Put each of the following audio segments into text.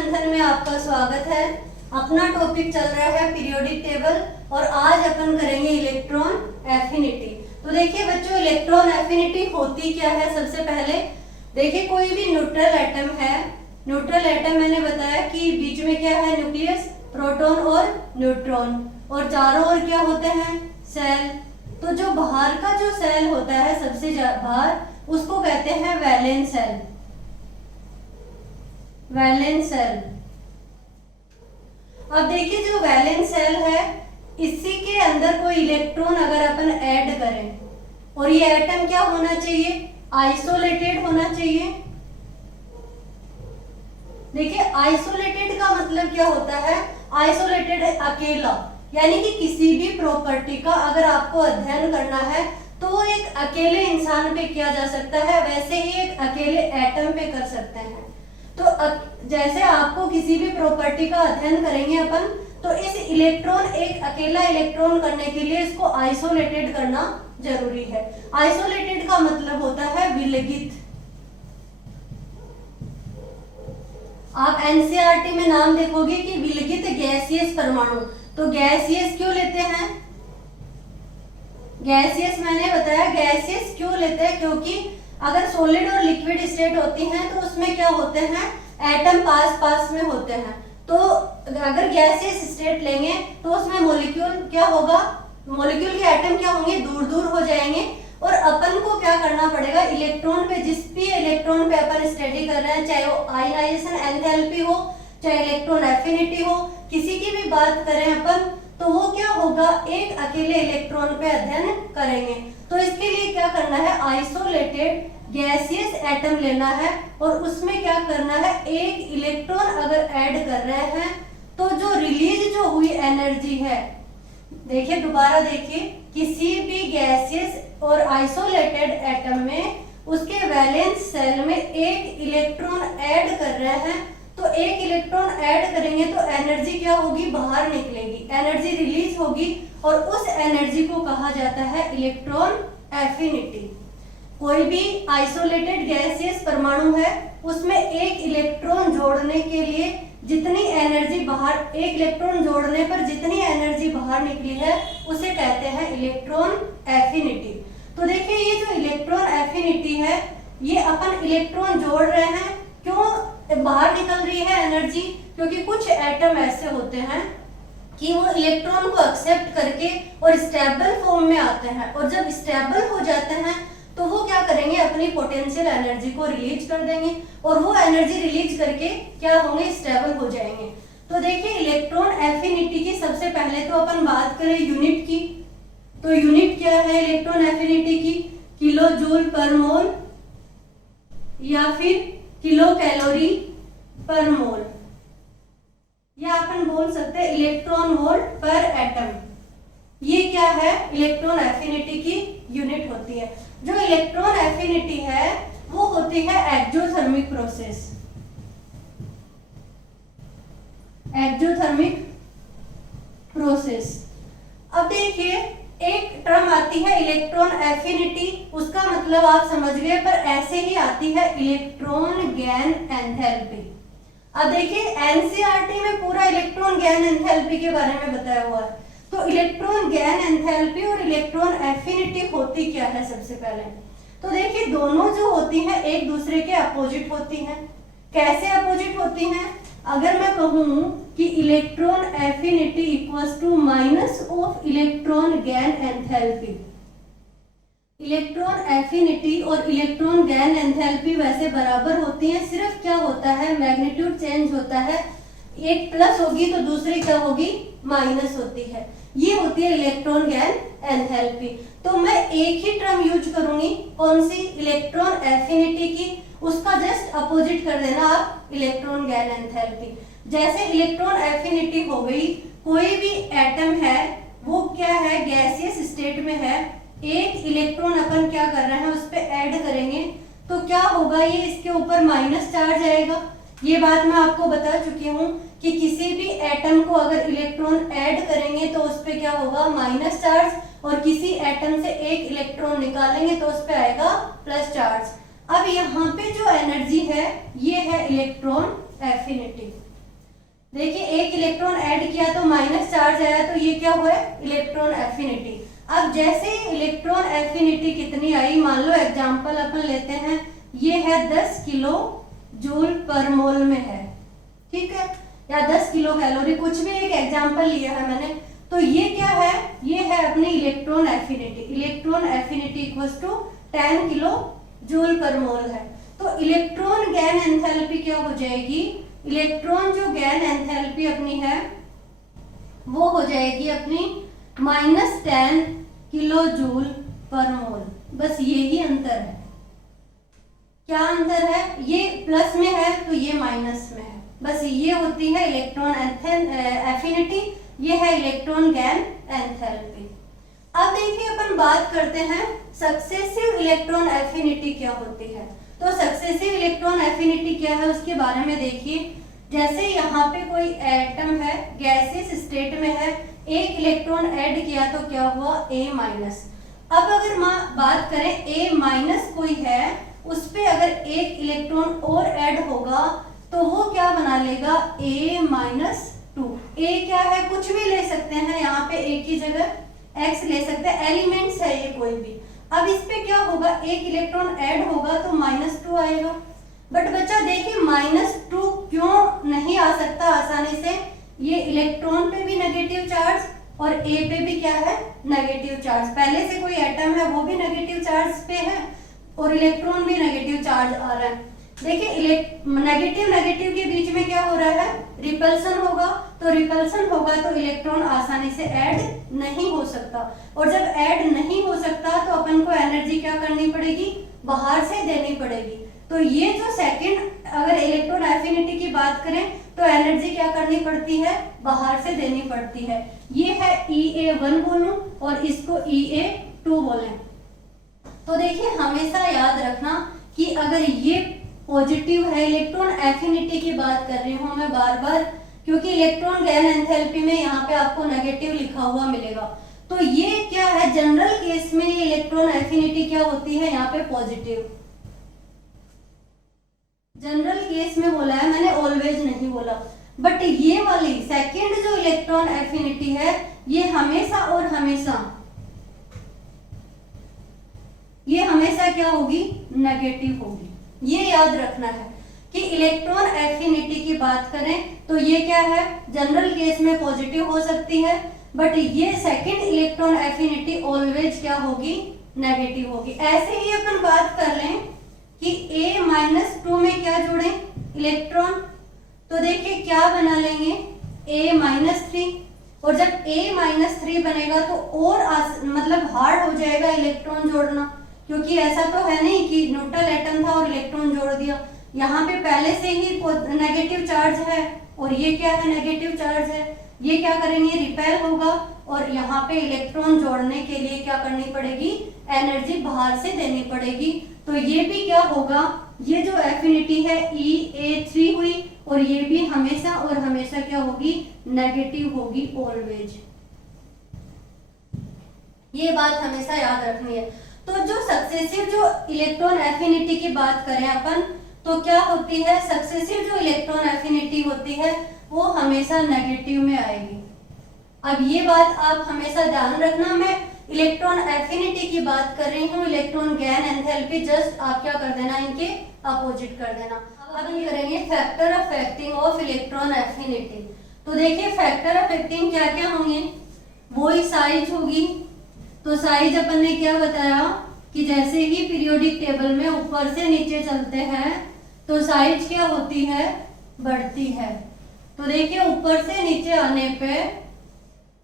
मंथन में आपका स्वागत है। अपना टॉपिक चल रहा है पीरियोडिक टेबल और आज अपन करेंगे इलेक्ट्रॉन एफिनिटी। तो देखिए बच्चों, इलेक्ट्रॉन एफिनिटी होती क्या है। सबसे पहले देखिए, कोई भी न्यूट्रल एटम है। न्यूट्रल एटम मैंने बताया कि बीच में क्या है, न्यूक्लियस, प्रोटॉन और न्यूट्रॉन, और चारों ओर क्या होते हैं, सेल। तो जो बाहर का जो सेल होता है सबसे बाहर, उसको कहते हैं वैलेंस सेल। Valence shell. अब देखिए, जो वैलेंस सेल है, इसी के अंदर कोई इलेक्ट्रॉन अगर अपन ऐड करें, और ये एटम क्या होना चाहिए, आइसोलेटेड होना चाहिए। देखिए, आइसोलेटेड का मतलब क्या होता है, आइसोलेटेड अकेला, यानी कि किसी भी प्रॉपर्टी का अगर आपको अध्ययन करना है तो एक अकेले इंसान पे किया जा सकता है, वैसे ही एक अकेले एटम पे कर सकते हैं। तो जैसे आपको किसी भी प्रॉपर्टी का अध्ययन करेंगे अपन, तो इस इलेक्ट्रॉन, एक अकेला इलेक्ट्रॉन करने के लिए इसको आइसोलेटेड करना जरूरी है। आइसोलेटेड का मतलब होता है विलगित। आप एनसीईआरटी में नाम देखोगे कि विलगित गैसियस परमाणु। तो गैसियस क्यों लेते हैं, गैसियस मैंने बताया गैसियस क्यों लेते हैं, क्योंकि अगर सॉलिड और लिक्विड स्टेट होती हैं तो उसमें क्या होते हैं, एटम पास पास में होते हैं। तो अगर गैसियस स्टेट लेंगे तो उसमें मॉलिक्यूल क्या होगा, मॉलिक्यूल के एटम क्या होंगे, दूर दूर हो जाएंगे। और अपन को क्या करना पड़ेगा, इलेक्ट्रॉन पे, जिस भी इलेक्ट्रॉन पे अपन स्टडी कर रहे हैं, चाहे वो आयनाइजेशन एंथैल्पी हो, चाहे इलेक्ट्रॉन एफिनिटी हो, किसी की भी बात करें अपन, तो वो क्या होगा, एक अकेले इलेक्ट्रॉन पे अध्ययन करेंगे। तो इसके लिए क्या करना है, आइसोलेटेड गैसियस एटम लेना है, और उसमें क्या करना है, एक इलेक्ट्रॉन अगर ऐड कर रहे हैं तो जो रिलीज जो हुई एनर्जी है, देखिए दोबारा देखिए, किसी भी गैसियस और आइसोलेटेड एटम में उसके वैलेंस सेल में एक इलेक्ट्रॉन ऐड कर रहे हैं, तो एक इलेक्ट्रॉन ऐड करेंगे तो एनर्जी क्या होगी, बाहर निकलेगी, एनर्जी रिलीज होगी, और उस एनर्जी को कहा जाता है इलेक्ट्रॉन एफिनिटी। कोई भी आइसोलेटेड गैसियस परमाणु है, उसमें एक इलेक्ट्रॉन जोड़ने के लिए जितनी एनर्जी बाहर, एक इलेक्ट्रॉन जोड़ने पर जितनी एनर्जी बाहर निकली है, उसे कहते हैं इलेक्ट्रॉन एफिनिटी। तो देखिए, ये जो इलेक्ट्रॉन एफिनिटी है, ये अपन इलेक्ट्रॉन जोड़ रहे हैं, क्यों बाहर निकल रही है एनर्जी, क्योंकि कुछ एटम ऐसे होते हैं कि वो इलेक्ट्रॉन को एक्सेप्ट करके और स्टेबल फॉर्म में आते हैं, और जब स्टेबल हो जाते हैं तो वो क्या करेंगे, अपनी पोटेंशियल एनर्जी को रिलीज कर देंगे, और वो एनर्जी रिलीज करके क्या होंगे, स्टेबल हो जाएंगे। तो देखिए, इलेक्ट्रॉन एफिनिटी की सबसे पहले तो अपन बात करें यूनिट की, तो यूनिट क्या है इलेक्ट्रॉन एफिनिटी की, किलो जूल पर मोल या फिर किलो कैलोरी पर मोल, या अपन बोल सकते हैं इलेक्ट्रॉन वोल्ट पर एटम। ये क्या है, इलेक्ट्रॉन एफिनिटी की यूनिट होती है। जो इलेक्ट्रॉन एफिनिटी है वो होती है एक्सोथर्मिक प्रोसेस। Exothermic process. अब देखिए, एक टर्म आती है इलेक्ट्रॉन एफिनिटी, उसका मतलब आप समझ गए, पर ऐसे ही आती है इलेक्ट्रॉन गेन एंथैल्पी। अब देखिए, एनसीईआरटी में पूरा इलेक्ट्रॉन गेन एंथैल्पी के बारे में बताया हुआ है। तो इलेक्ट्रॉन गेन एंथैल्पी और इलेक्ट्रॉन एफिनिटी होती क्या है, सबसे पहले तो देखिए, दोनों जो होती हैं एक दूसरे के अपोजिट होती हैं। कैसे अपोजिट होती हैं, अगर मैं कहूं कि electron affinity equals to minus of electron gain enthalpy, electron affinity और इलेक्ट्रॉन गेन एंथैल्पी वैसे बराबर होती हैं, सिर्फ क्या होता है, मैग्नीट्यूड चेंज होता है, एक प्लस होगी तो दूसरी क्या होगी, माइनस होती है। ये होती है इलेक्ट्रॉन गेन एंथैल्पी। तो मैं एक ही टर्म यूज करूंगी, कौन सी, इलेक्ट्रॉन एफिनिटी की, उसका जस्ट अपोजिट कर देना आप इलेक्ट्रॉन गेन एंथैल्पी। जैसे इलेक्ट्रॉन एफिनिटी हो गई, कोई भी एटम है वो क्या है, गैसियस स्टेट में है, एक इलेक्ट्रॉन अपन क्या कर रहे हैं, उस पर ऐड करेंगे तो क्या होगा, ये इसके ऊपर माइनस चार्ज आएगा। ये बात मैं आपको बता चुकी हूँ कि किसी भी एटम को अगर इलेक्ट्रॉन ऐड करेंगे तो उस पे क्या होगा, माइनस चार्ज, और किसी एटम से एक इलेक्ट्रॉन निकालेंगे तो उस पे आएगा प्लस चार्ज। अब यहाँ पे जो एनर्जी है ये है इलेक्ट्रॉन एफिनिटी। देखिए एक इलेक्ट्रॉन ऐड किया तो माइनस चार्ज आया, तो ये क्या हुआ है, इलेक्ट्रॉन एफिनिटी। अब जैसे इलेक्ट्रॉन एफिनिटी कितनी आई, मान लो एग्जांपल अपन लेते हैं, ये है 10 किलो जूल पर मोल में है, ठीक है, या 10 किलो कैलोरी, कुछ भी एक एग्जांपल लिया है मैंने। तो ये क्या है, ये है अपनी electron affinity. Electron affinity equals to 10 kilo joule per mole है। तो इलेक्ट्रॉन गैन एंथैल्पी क्या हो जाएगी, इलेक्ट्रॉन जो गैन एंथैल्पी अपनी है वो हो जाएगी अपनी -10 किलो जूल पर मोल। बस यही अंतर है। क्या अंतर है, ये प्लस में है तो ये माइनस में है, बस ये होती है इलेक्ट्रॉन एफिनिटी, ये है इलेक्ट्रॉन गैन एंथैल्पी। अब देखिए अपन बात करते हैं सक्सेसिव इलेक्ट्रॉन एफिनिटी क्या होती है। तो सक्सेसिव इलेक्ट्रॉन एफिनिटी क्या है उसके बारे में देखिए। जैसे यहाँ पे कोई एटम है, गैसियस स्टेट में है, एक इलेक्ट्रॉन ऐड किया तो क्या हुआ, A-। अब अगर बात करें A- कोई है, उस पे अगर एक इलेक्ट्रॉन और ऐड होगा तो वो क्या बना लेगा, A-2। A क्या है, कुछ भी ले सकते हैं, यहाँ पे A की जगह X ले सकते हैं, एलिमेंट्स है ये कोई भी। अब इस पे क्या होगा, एक इलेक्ट्रॉन ऐड होगा तो -2 आएगा। बट बच्चा देखिए -2 क्यों नहीं आ सकता आसानी से, ये इलेक्ट्रॉन पे भी नेगेटिव चार्ज और A पे भी क्या है, नेगेटिव चार्ज। पहले से कोई एटम है वो भी नेगेटिव चार्ज पे है और इलेक्ट्रॉन भी नेगेटिव चार्ज आ रहा है। देखिए नेगेटिव नेगेटिव के बीच में क्या हो रहा है, रिपल्सन होगा, तो रिपल्सन होगा तो इलेक्ट्रॉन आसानी से ऐड नहीं हो सकता, और जब ऐड नहीं हो सकता तो अपन को एनर्जी क्या करनी पड़ेगी, बाहर से देनी पड़ेगी। तो ये जो सेकंड, अगर इलेक्ट्रॉन एफिनिटी की बात करें तो एनर्जी क्या करनी पड़ती है, बाहर से देनी पड़ती है। ये है EA1 बोलूं और इसको EA2 बोलें। तो देखिए हमेशा याद रखना कि अगर ये पॉजिटिव है, इलेक्ट्रॉन एफिनिटी की बात कर रही हूं मैं बार बार, क्योंकि इलेक्ट्रॉन गैन एंथैल्पी में यहाँ पे आपको नेगेटिव लिखा हुआ मिलेगा। तो ये क्या है, जनरल केस में ये इलेक्ट्रॉन एफिनिटी क्या होती है, यहाँ पे पॉजिटिव। जनरल केस में बोला है मैंने, ऑलवेज नहीं बोला। बट ये वाली सेकंड जो इलेक्ट्रॉन एफिनिटी है ये हमेशा और हमेशा, ये हमेशा क्या होगी, नेगेटिव होगी। ये याद रखना है कि इलेक्ट्रॉन एफिनिटी की बात करें तो ये क्या है, जनरल केस में पॉजिटिव हो सकती है, बट ये सेकंड इलेक्ट्रॉन एफिनिटी ऑलवेज क्या होगी, नेगेटिव होगी। ऐसे ही अपन बात कर लें कि A-2 में क्या जुड़े, इलेक्ट्रॉन, तो देखिए क्या बना लेंगे, A-3, और जब A-3 बनेगा तो और मतलब हार्ड हो जाएगा इलेक्ट्रॉन जोड़ना, क्योंकि ऐसा तो है नहीं कि न्यूट्रल एटम था और इलेक्ट्रॉन जोड़ दिया। यहाँ पे पहले से ही नेगेटिव चार्ज है और ये क्या है, नेगेटिव चार्ज है। ये क्या करेंगे, रिपेल होगा, और यहाँ पे इलेक्ट्रॉन जोड़ने के लिए क्या करनी पड़ेगी, एनर्जी बाहर से देनी पड़ेगी। तो ये भी क्या होगा, ये जो एफिनिटी है EA3 हुई, और ये भी हमेशा और हमेशा क्या होगी, नेगेटिव होगी ऑलवेज। ये बात हमेशा याद रखनी है। तो जो सक्सेसिव जो इलेक्ट्रॉन एफिनिटी की बात करें अपन, तो क्या होती है, सक्सेसिव जो इलेक्ट्रॉन एफिनिटी होती है वो हमेशा नेगेटिव में आएगी। अब ये बात आप हमेशा ध्यान रखना, मैं इलेक्ट्रॉन एफिनिटी की बात कर रही हूँ, इलेक्ट्रॉन गैन एंथैल्पी जस्ट आप क्या कर देना, इनके अपोजिट कर देना। अब हम करेंगे factor affecting of electron affinity. तो देखिए फैक्टर अफेक्टिंग क्या क्या होंगे, वही साइज होगी। तो साइज अपन ने क्या बताया कि जैसे ही पीरियोडिक टेबल में ऊपर से नीचे चलते हैं तो साइज क्या होती है, बढ़ती है। तो देखिए ऊपर से नीचे आने पे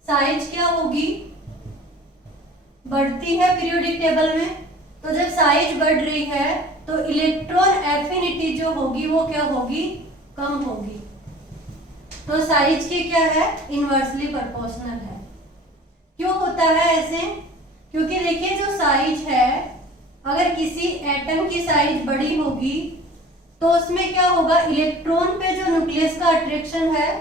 साइज क्या होगी, बढ़ती है पीरियोडिक टेबल में। तो जब साइज बढ़ रही है तो इलेक्ट्रॉन एफिनिटी जो होगी वो क्या होगी, कम होगी। तो साइज की क्या है, इनवर्सली प्रोपोर्शनल है। क्यों होता है ऐसे, क्योंकि देखिए जो साइज है, अगर किसी एटम की साइज बड़ी होगी तो उसमें क्या होगा, इलेक्ट्रॉन पे जो न्यूक्लियस का अट्रैक्शन है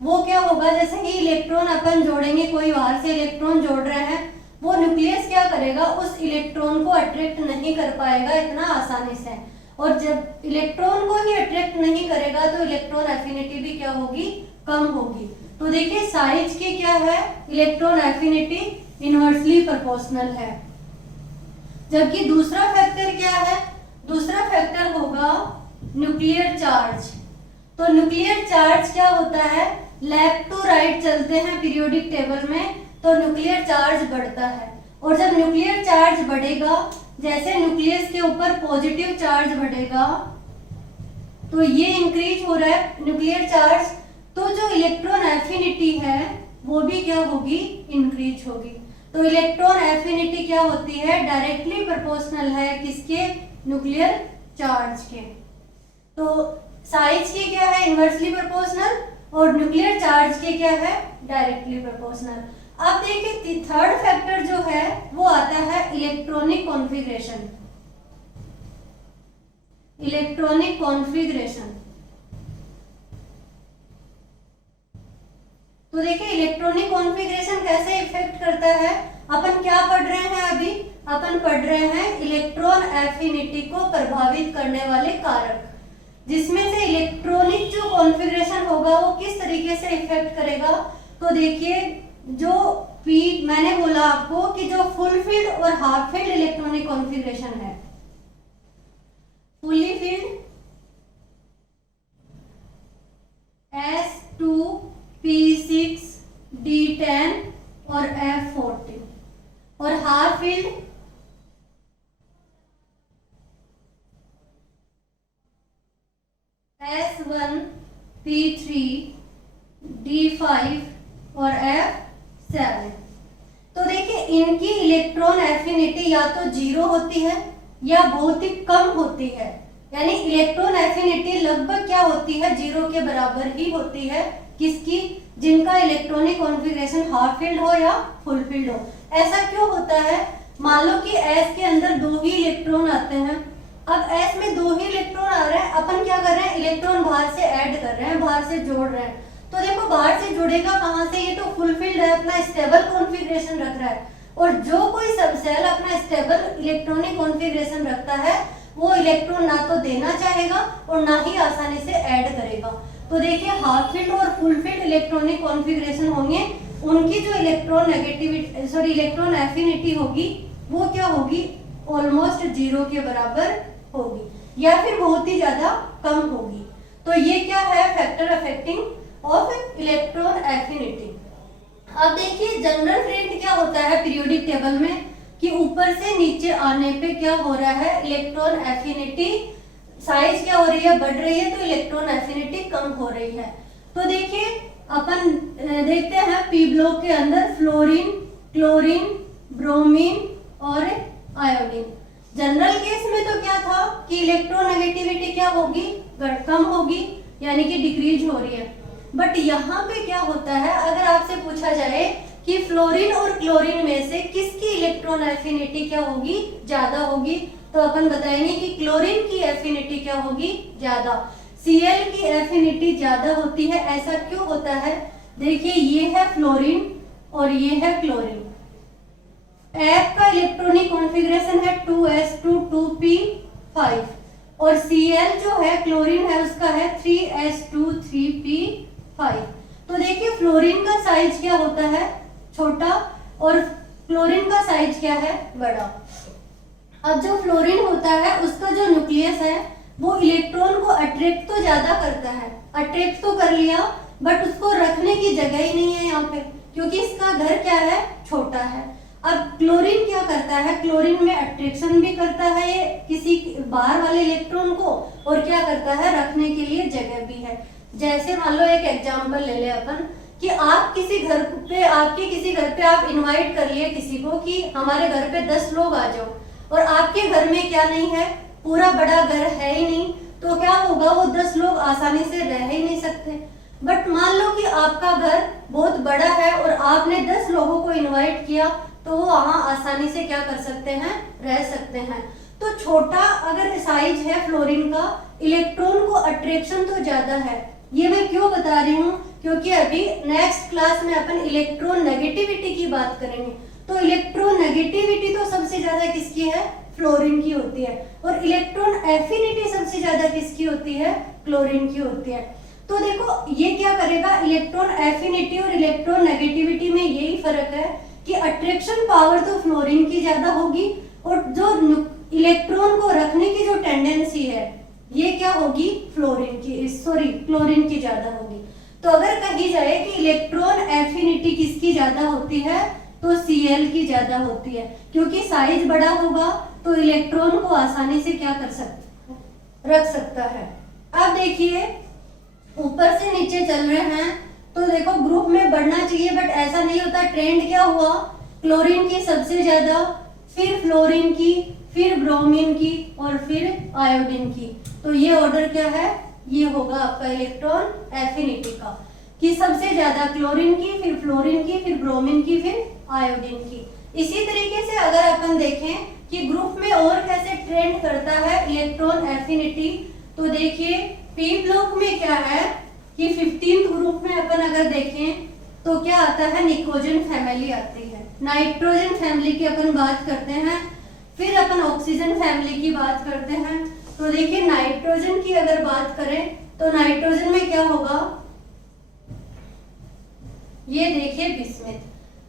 वो क्या होगा, जैसे ही इलेक्ट्रॉन अपन जोड़ेंगे, कोई बाहर से इलेक्ट्रॉन जोड़ रहे हैं, वो न्यूक्लियस क्या करेगा, उस इलेक्ट्रॉन को अट्रैक्ट नहीं कर पाएगा इतना आसानी से। और जब इलेक्ट्रॉन को ही अट्रैक्ट नहीं करेगा तो इलेक्ट्रॉन एफिनिटी भी क्या होगी, कम होगी। तो देखिए साइज की क्या है, इलेक्ट्रॉन एफिनिटी इनवर्सली प्रोपोर्शनल है। जबकि दूसरा फैक्टर क्या है, दूसरा फैक्टर होगा न्यूक्लियर चार्ज। तो न्यूक्लियर चार्ज क्या होता है, लेफ्ट टू राइट चलते हैं पीरियोडिक टेबल में तो न्यूक्लियर चार्ज बढ़ता है। और जब न्यूक्लियर चार्ज बढ़ेगा, जैसे न्यूक्लियस के ऊपर पॉजिटिव चार्ज बढ़ेगा तो ये इंक्रीज हो रहा है न्यूक्लियर चार्ज, तो जो इलेक्ट्रॉन एफिनिटी है वो भी क्या होगी, इंक्रीज होगी। तो इलेक्ट्रॉन एफिनिटी क्या होती है, डायरेक्टली प्रोपोर्शनल है किसके, न्यूक्लियर चार्ज के। तो साइज की क्या है, इनवर्सली प्रोपोर्शनल, और न्यूक्लियर चार्ज के क्या है, डायरेक्टली प्रोपोर्शनल। अब देखिए थर्ड फैक्टर जो है वो आता है इलेक्ट्रॉनिक कॉन्फ़िगरेशन। इलेक्ट्रॉनिक कॉन्फ़िगरेशन, तो देखिए इलेक्ट्रॉनिक कॉन्फ़िगरेशन कैसे इफेक्ट करता है। अपन क्या पढ़ रहे हैं अभी, अपन पढ़ रहे हैं इलेक्ट्रॉन एफिनिटी को प्रभावित करने वाले कारक, जिसमें से इलेक्ट्रॉनिक जो कॉन्फ़िगरेशन होगा वो किस तरीके से इफेक्ट करेगा। तो देखिए जो पी मैंने बोला आपको कि जो फुल फील्ड और हाफ फील्ड इलेक्ट्रॉनिक कॉन्फ़िगरेशन है, fully field S2 P6 D10 और F14, और half field S1 P3 D5 और F7। तो देखिए इनकी इलेक्ट्रॉन एफिनिटी या तो जीरो होती है या बहुत ही कम होती है, यानी इलेक्ट्रॉन एफिनिटी लगभग क्या होती है, जीरो के बराबर ही होती है। किसकी, जिनका इलेक्ट्रॉनिक कॉन्फ़िगरेशन हाफ फील्ड हो या फुल फील्ड हो। ऐसा क्यों होता है, मान लो कि S के अंदर दो ही इलेक्ट्रॉन आते हैं। अब S में दो ही इलेक्ट्रॉन आ रहे हैं, अपन क्या कर रहे हैं, इलेक्ट्रॉन बाहर से ऐड कर रहे हैं, बाहर से जोड़ रहे हैं। तो देखो बाहर से जुड़ेगा कहां से, ये तो फुल फील्ड है, अपना स्टेबल कॉन्फ़िगरेशन रख रहा है। और जो कोई सबसेल अपना स्टेबल इलेक्ट्रॉनिक कॉन्फ़िगरेशन रखता है वो इलेक्ट्रॉन ना तो देना चाहेगा और ना ही आसानी से ऐड करेगा। तो देखिए हाफ फील्ड और फुल फील्ड इलेक्ट्रॉनिक कॉन्फ़िगरेशन होंगे, उनकी जो इलेक्ट्रॉन नेगेटिविटी इलेक्ट्रॉन एफिनिटी होगी वो क्या होगी, ऑलमोस्ट जीरो के बराबर होगी या फिर बहुत ही ज्यादा कम होगी। तो ये क्या है, factor affecting of electron affinity. अब देखिए जनरल ट्रेंड क्या होता है पीरियोडिक टेबल में कि ऊपर से नीचे आने पे क्या हो रहा है, इलेक्ट्रॉन एफिनिटी साइज क्या हो रही है, बढ़ रही है, तो इलेक्ट्रॉन एफिनिटी कम हो रही है। तो देखिए अपन देखते हैं पी ब्लॉक के अंदर फ्लोरीन, क्लोरीन, ब्रोमीन और आयोडीन। जनरल केस में तो क्या था कि इलेक्ट्रोनेगेटिविटी क्या होगी, कम होगी, यानी कि डिक्रीज हो रही है। बट यहाँ पे क्या होता है, अगर आपसे पूछा जाए कि फ्लोरीन और क्लोरीन में से किसकी इलेक्ट्रॉन एफिनिटी क्या होगी, ज्यादा होगी, तो अपन बताएंगे कि क्लोरीन की एफिनिटी क्या होगी, ज्यादा। Cl की एफिनिटी ज्यादा होती है। ऐसा क्यों होता है, देखिए ये है फ्लोरीन और ये है क्लोरीन। F का इलेक्ट्रॉनिक कॉन्फ़िगरेशन है 2s2 2p5 और Cl जो है क्लोरीन है उसका है 3s2 3p5। तो देखिए फ्लोरीन का साइज क्या होता है, छोटा, और क्लोरीन का साइज क्या है, बड़ा। अब जो फ्लोरीन होता है उसका जो न्यूक्लियस है वो इलेक्ट्रॉन को अट्रैक्ट तो ज्यादा करता है, अट्रैक्ट तो कर लिया, बट उसको रखने की जगह ही नहीं है यहाँ पे, क्योंकि इसका घर क्या है, छोटा है। अब क्लोरीन क्या करता है, क्लोरीन में अट्रैक्शन भी करता है ये किसी बाहर वाले इलेक्ट्रॉन को, और क्या करता है, रखने के लिए जगह भी है। जैसे मान लो एक एग्जांपल ले ले अपन कि आप किसी घर पे, आपके किसी घर पे आप इनवाइट कर लिए किसी को कि हमारे घर पे 10 लोग आ जाओ, और आपके घर में क्या नहीं है, पूरा बड़ा घर है ही नहीं, तो क्या होगा, वो 10 लोग आसानी से रह ही नहीं सकते। बट मान लो कि आपका घर बहुत बड़ा है और आपने 10 लोगों को इनवाइट किया, तो वो वहां आसानी से क्या कर सकते हैं, रह सकते हैं। तो छोटा अगर साइज है फ्लोरीन का, इलेक्ट्रॉन को अट्रैक्शन तो ज्यादा है। ये मैं क्यों बता रही हूँ, क्योंकि अभी नेक्स्ट क्लास में अपन इलेक्ट्रॉन नेगेटिविटी की बात करेंगे। तो इलेक्ट्रॉन नेगेटिविटी तो सबसे ज्यादा किसकी है, फ्लोरीन की होती है, और इलेक्ट्रॉन एफिनिटी सबसे ज्यादा किसकी होती है, क्लोरीन की होती है। तो देखो ये क्या करेगा, इलेक्ट्रॉन एफिनिटी और इलेक्ट्रॉन नेगेटिविटी में यही फर्क है कि अट्रैक्शन पावर तो फ्लोरीन की ज्यादा होगी और जो इलेक्ट्रॉन को रखने की जो टेंडेंसी है ये क्या होगी, क्लोरीन की ज्यादा होगी। तो अगर कही जाए कि इलेक्ट्रॉन एफिनिटी किसकी ज्यादा होती है, तो Cl की ज्यादा होती है, क्योंकि साइज बड़ा होगा तो इलेक्ट्रॉन को आसानी से क्या कर सकता है, रख सकता है। अब देखिए ऊपर से नीचे चल रहे हैं तो देखो ग्रुप में बढ़ना चाहिए, बट ऐसा नहीं होता। ट्रेंड क्या हुआ, क्लोरीन की सबसे ज्यादा, फिर फ्लोरीन की, फिर ब्रोमीन की और फिर आयोडीन की। तो ये ऑर्डर क्या है, ये होगा आपका इलेक्ट्रॉन एफिनिटी का, कि सबसे ज्यादा क्लोरीन की, फिर फ्लोरीन की, फिर ब्रोमीन की, फिर आयोडीन की। इसी तरीके से अगर अपन देखें कि ग्रुप में और कैसे ट्रेंड करता है इलेक्ट्रॉन एफिनिटी, तो देखिए पी ब्लॉक में क्या है कि 15th ग्रुप में अपन अगर देखें तो क्या आता है, निकोजन फैमिली आती है। नाइट्रोजन फैमिली की अपन बात करते हैं, फिर अपन ऑक्सीजन फैमिली की बात करते हैं। तो देखिए नाइट्रोजन की अगर बात करें तो नाइट्रोजन में क्या होगा, ये देखिए bismuth,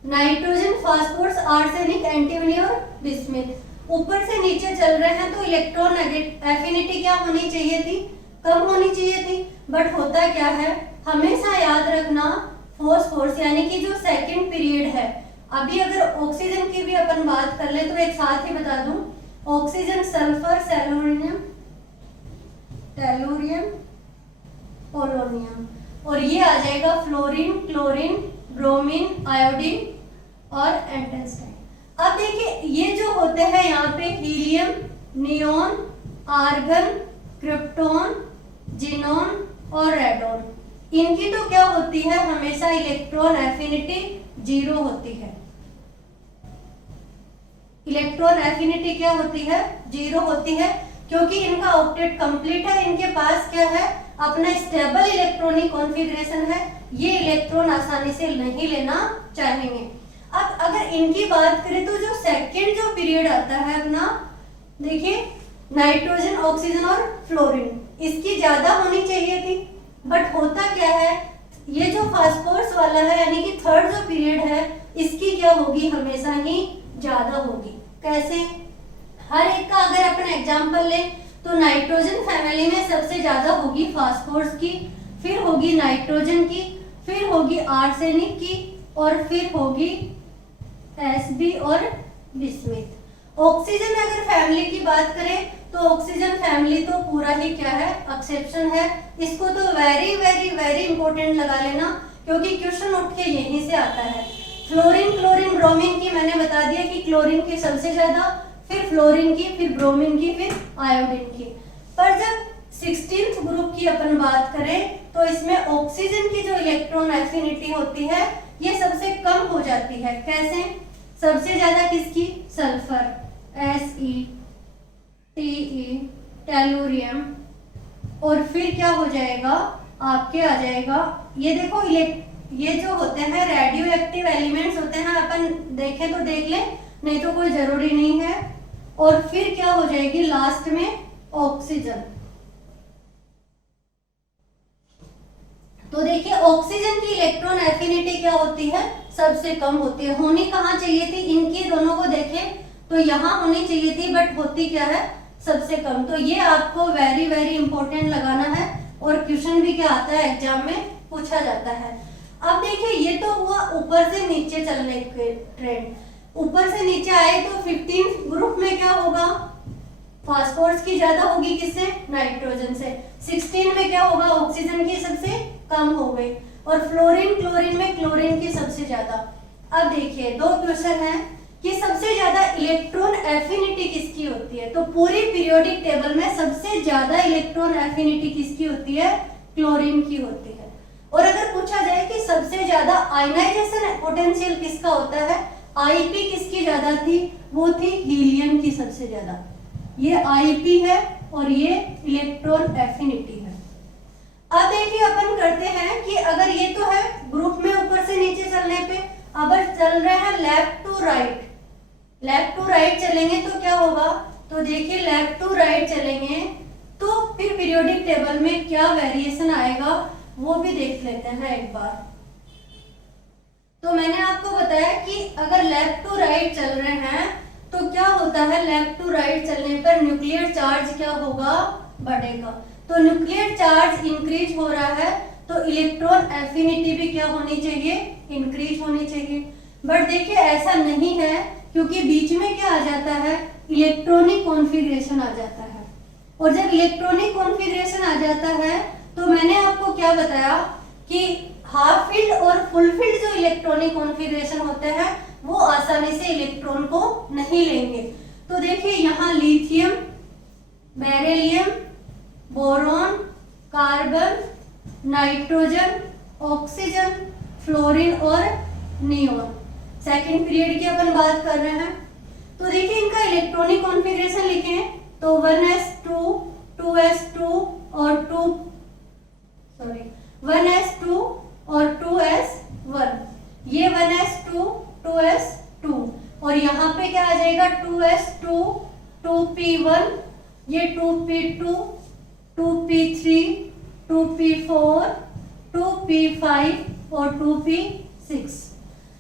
nitrogen, phosphorus, arsenic, antimony और बिस्मिथ। ऊपर से नीचे चल रहे हैं तो इलेक्ट्रॉन एफिनिटी क्या होनी चाहिए थी, कम होनी चाहिए थी, बट होता क्या है, हमेशा याद रखना फॉस्फोरस यानी कि जो सेकंड पीरियड है। अभी अगर ऑक्सीजन की भी अपन बात कर ले तो एक साथ ही बता दूं, ऑक्सीजन, सल्फर, सेलोनियम, टेलुरियम, पोलोनियम, और ये आ जाएगा फ्लोरीन, क्लोरीन, ब्रोमीन, आयोडीन और एंटेस्टाइन। अब देखिए ये जो होते हैं यहाँ पे helium, neon, argon, krypton, xenon और रेडॉन, इनकी तो क्या होती है, हमेशा इलेक्ट्रॉन एफिनिटी 0 होती है। इलेक्ट्रॉन एफिनिटी क्या होती है, 0 होती है, क्योंकि इनका ऑक्टेट कंप्लीट है, इनके पास क्या है, अपना स्टेबल इलेक्ट्रॉनिक कॉन्फ़िगरेशन है, ये इलेक्ट्रॉन आसानी से नहीं लेना चाहेंगे। अब अगर इनकी बात करें तो जो सेकंड जो पीरियड आता है अपना, देखिए नाइट्रोजन, ऑक्सीजन और फ्लोरीन, इसकी ज्यादा होनी चाहिए थी, बट होता क्या है, ये जो फास्फोरस वाला है यानी कि थर्ड जो पीरियड है, इसकी क्या होगी, हमेशा ही ज्यादा होगी। कैसे, हर एक का अगर अपन एग्जांपल ले तो नाइट्रोजन फैमिली में सबसे ज्यादा होगी फास्फोरस की, फिर होगी नाइट्रोजन की, फिर होगी आर्सेनिक की और फिर होगी एसबी और बिस्मिथ। ऑक्सीजन अगर फैमिली की बात करें तो ऑक्सीजन फैमिली तो पूरा ही क्या है, एक्सेप्शन है, इसको तो वेरी वेरी वेरी इंपॉर्टेंट लगा लेना, क्योंकि क्वेश्चन उठ के यहीं से आता है। फ्लोरीन, क्लोरीन, ब्रोमीन की मैंने बता दिया कि क्लोरीन की सबसे ज्यादा, फिर फ्लोरीन की, फिर ब्रोमीन की, फिर आयोडीन की। पर जब 16th ग्रुप की अपन बात करें तो इसमें ऑक्सीजन की जो इलेक्ट्रॉन एफिनिटी होती है ये सबसे कम हो जाती है। कैसे, सबसे ज्यादा किसकी, सल्फर, Se, Te, टेलुरियम, और फिर क्या हो जाएगा, आपके आ जाएगा, ये देखो ये जो होते हैं रेडियो एक्टिव एलिमेंट्स होते हैं, अपन देखें तो देख ले, नहीं तो कोई जरूरी नहीं है। और फिर क्या हो जाएगी लास्ट में ऑक्सीजन। तो देखिए ऑक्सीजन की इलेक्ट्रॉन एफिनिटी क्या होती है, सबसे कम होती है। होनी कहाँ चाहिए थी, इनकी दोनों को देखें तो यहाँ होनी चाहिए थी, बट होती क्या है, सबसे कम। तो ये आपको वेरी वेरी इंपॉर्टेंट लगाना है, और क्वेश्चन भी क्या आता है एग्जाम में पूछा जाता है। अब देखिए ये तो हुआ ऊपर से नीचे चलने के ट्रेंड, ऊपर से नीचे आए तो 15th ग्रुप में क्या होगा, फास्फोरस की ज्यादा होगी, किससे, नाइट्रोजन से। 16 में क्या होगा, ऑक्सीजन की सबसे कम हो गई, और फ्लोरीन, क्लोरीन में क्लोरीन की सबसे ज्यादा। अब देखिए दो क्वेश्चन है कि सबसे ज्यादा इलेक्ट्रॉन एफिनिटी किसकी होती है, तो पूरी पीरियोडिक टेबल में सबसे ज्यादा इलेक्ट्रॉन एफिनिटी किसकी होती है, क्लोरीन की होती है। और अगर पूछा जाए कि सबसे ज्यादा आयनाइजेशन पोटेंशियल किसका होता है, आईपी किसकी ज्यादा थी, वो थी हीलियम की सबसे ज्यादा। ये आईपी है और ये इलेक्ट्रॉन एफिनिटी है। अब देखिए अपन करते हैं कि अगर ये तो है ग्रुप में ऊपर से नीचे चलने पे, अब चल रहे हैं left to right, left to right चलेंगे तो क्या होगा, तो देखिए लेफ्ट टू राइट चलेंगे तो फिर पीरियोडिक टेबल में क्या वेरिएशन आएगा, वो भी देख लेते हैं एक बार। तो मैंने आपको बताया कि अगर लेफ्ट टू राइट चल रहे हैं तो क्या होता है, लेफ्ट टू राइट चलने पर न्यूक्लियर चार्ज क्या होगा, बढ़ेगा। तो न्यूक्लियर चार्ज इंक्रीज हो रहा है तो इलेक्ट्रॉन एफिनिटी भी क्या होनी चाहिए, इंक्रीज होनी चाहिए। बट देखिए ऐसा नहीं है, क्योंकि बीच में क्या आ जाता है, इलेक्ट्रॉनिक कॉन्फ़िगरेशन आ जाता है। और जब इलेक्ट्रॉनिक कॉन्फ़िगरेशन आ जाता है तो मैंने आपको क्या बताया कि हाफ फील्ड और फुल फील्ड जो इलेक्ट्रॉनिक कॉन्फ़िगरेशन होते हैं वो आसानी से इलेक्ट्रॉन को नहीं लेंगे। तो देखिए यहाँ lithium, beryllium, boron, carbon, nitrogen, oxygen, fluorine और नियोन। सेकंड पीरियड की अपन बात कर रहे हैं। तो देखिए इनका इलेक्ट्रॉनिक कॉन्फ़िगरेशन लिखें तो 1s2, 2s2 और 1s2 और 2s1, ये 1s2, 2s2 और यहाँ पे क्या आ जाएगा 2s2, 2p1, ये 2p2, 2p3, 2p4, 2p5 और 2p6।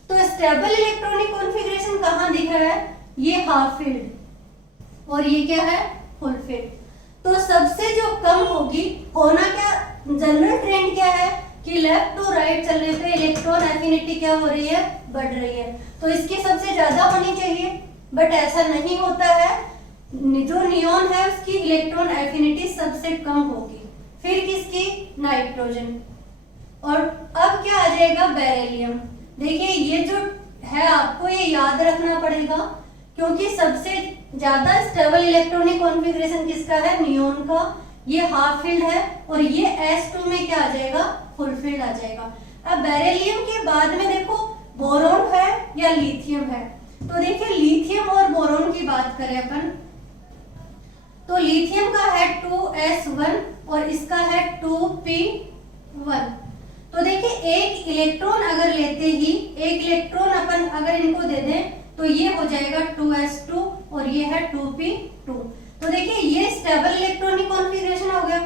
तो स्टेबल इलेक्ट्रॉनिक कॉन्फ़िगरेशन कहाँ दिखा है, ये हाफ फील्ड और ये क्या है, फुल फील्ड। तो सबसे जो कम होगी, होना क्या, जनरल ट्रेंड क्या है कि लेफ्ट टू राइट चलने पे इलेक्ट्रॉन एफिनिटी क्या हो रही है, बढ़ रही है। तो इसकी सबसे ज्यादा होनी चाहिए, बट ऐसा नहीं होता है। जो नियोन है उसकी इलेक्ट्रॉन एफिनिटी सबसे कम होगी, फिर किसकी, नाइट्रोजन। और अब क्या आ जाएगा, बेरिलियम। देखिए ये जो है आपको ये याद रखना पड़ेगा, क्योंकि सबसे ज्यादा स्टेबल इलेक्ट्रॉनिक कॉन्फ़िगरेशन किसका है, नियोन का। ये हाफ फील्ड है और ये S2 में क्या आ जाएगा, फुल फील्ड आ जाएगा। अब बेरिलियम के बाद में देखो बोरॉन है या लिथियम है। तो देखिए लिथियम और बोरॉन की बात करें अपन, तो लिथियम का है 2s1 और इसका है 2p1। तो देखिए एक इलेक्ट्रॉन अगर लेते ही, एक इलेक्ट्रॉन अपन अगर इनको दे दें तो ये हो जाएगा 2s2 और ये है 2p2। तो देखिए ये स्टेबल इलेक्ट्रॉनिक कॉन्फ़िगरेशन हो गया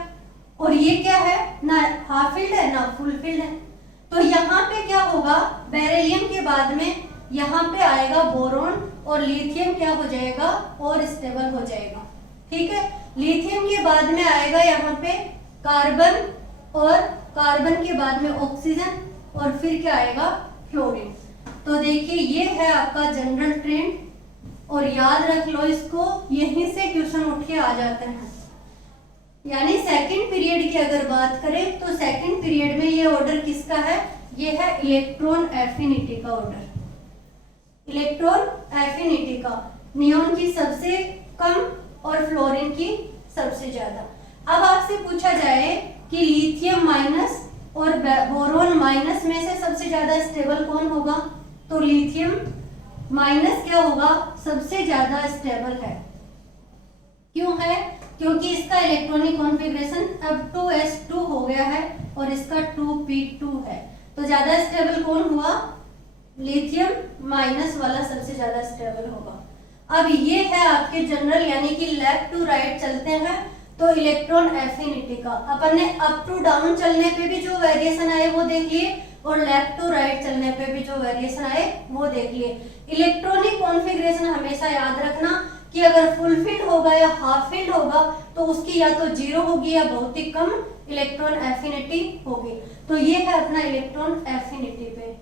और ये क्या है, ना हाफ फील्ड है ना फुल फील्ड है। तो यहाँ पे क्या होगा, बेरिलियम के बाद में यहाँ पे आएगा बोरॉन और लिथियम क्या हो जाएगा, और स्टेबल हो जाएगा। ठीक है, लिथियम के बाद में आएगा यहाँ पे कार्बन और कार्बन के बाद में ऑक्सीजन और फिर क्या आएगा, फ्लोरीन। तो देखिए ये है आपका जनरल ट्रेंड और याद रख लो इसको, यहीं से क्वेश्चन उठ के आ जाते हैं। यानी सेकंड पीरियड की अगर बात करें तो सेकंड पीरियड में ये ऑर्डर किसका है, ये है इलेक्ट्रॉन एफिनिटी का ऑर्डर। इलेक्ट्रॉन एफिनिटी का, नियोन की सबसे कम और फ्लोरीन की सबसे ज्यादा। अब आपसे पूछा जाए कि लिथियम माइनस और बोरॉन माइनस में से सबसे ज्यादा स्टेबल कौन होगा, तो लिथियम माइनस क्या होगा, सबसे ज्यादा स्टेबल है। क्यों है, क्योंकि इसका इलेक्ट्रॉनिक कॉन्फ़िगरेशन अब 2s2 हो गया है और इसका 2p2 है। तो ज्यादा स्टेबल कौन हुआ, लिथियम माइनस वाला सबसे ज्यादा स्टेबल होगा। अब ये है आपके जनरल, यानी कि लेफ्ट टू राइट चलते हैं तो इलेक्ट्रॉन एफिनिटी का अपन ने अप टू डाउन चलने पे भी जो वेरिएशन आए वो देख लिए और लेफ्ट टू राइट चलने पे भी जो वेरिएशन आए वो देख लिए। इलेक्ट्रॉनिक कॉन्फ़िगरेशन हमेशा याद रखना कि अगर फुल फील्ड होगा या हाफ फील्ड होगा तो उसकी या तो जीरो होगी या बहुत ही कम इलेक्ट्रॉन एफिनिटी होगी। तो ये है अपना इलेक्ट्रॉन एफिनिटी पे।